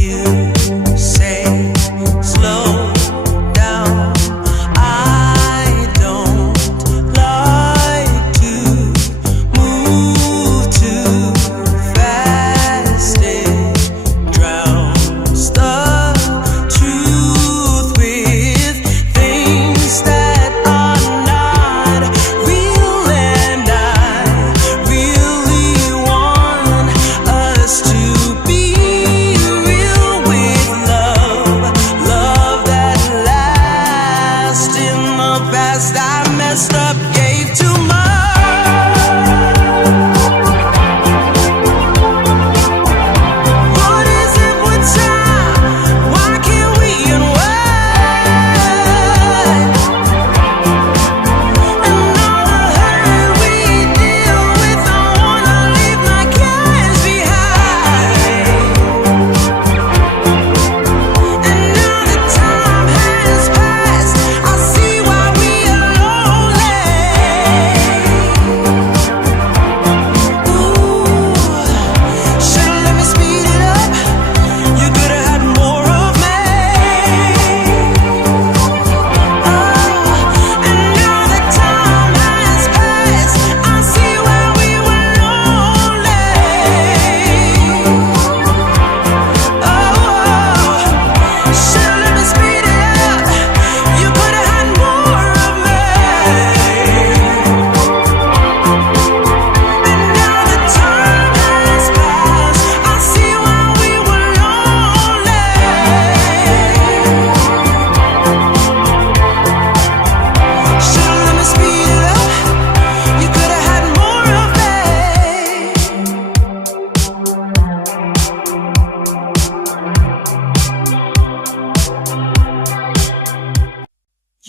You say slow down. I don't like to move too fast. It drowns the truth with things that are not real, and I really want us to be real with love, love that lasts. In the past I messed up, gave too much. What is it with time? Why can't we unwind? And all the hurt we deal with, I wanna leave my cares behind. And now that time has passed, I see why we are lonely. Ooh, should've let me speed it up. You could've had more of me. And now that time has passed, I see why we were lonely. Should've let me speed it up. You could've had more of me. And now that time has passed, I see why we were lonely. Should've let me speed it up. You could've had more of me.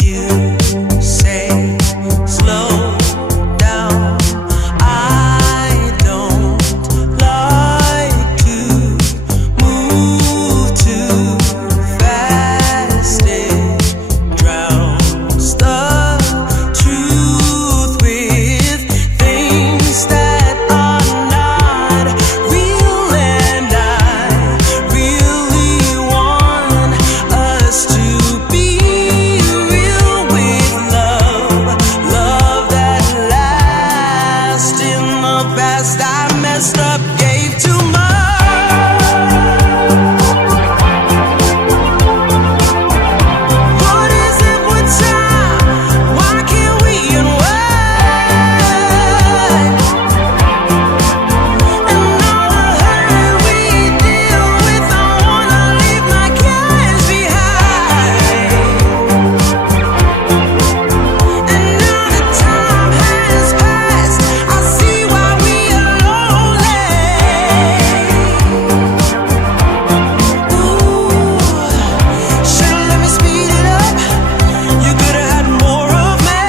You say slow down. I don't like to move too fast. It drowns the truth with things that are not real, and I really want us to be real with love, love that lasts. In the past I messed up, gave too much. What is it with time? Why can't we unwind? And all the hurt we deal with, I wanna leave my cares behind. And now that time has passed, I see why we are lonely. Ooh, should've let me speed it up. You could've had more of me.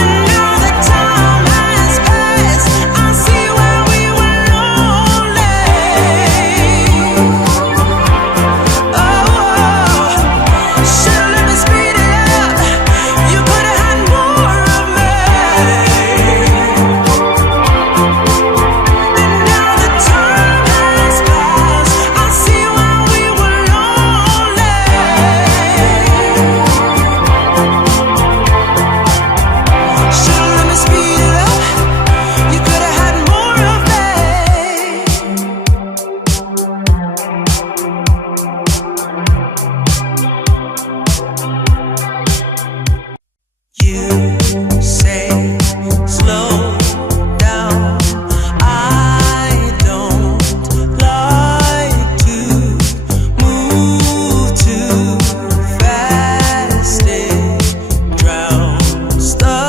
And now that time has passed, I see why we were lonely. Should've let me speed it up. You could've had more of me. And now that time has passed, I see why we were lonely. Should've let me speed it up. You could've had more of me. You say slow down. I don't like to move too fast. It drowns the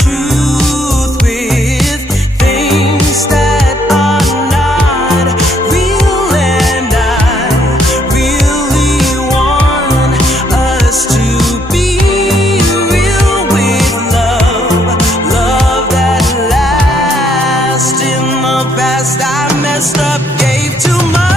truth with things that are not real, and I really want us to be real with love, love that lasts. In the past I messed up, gave too much.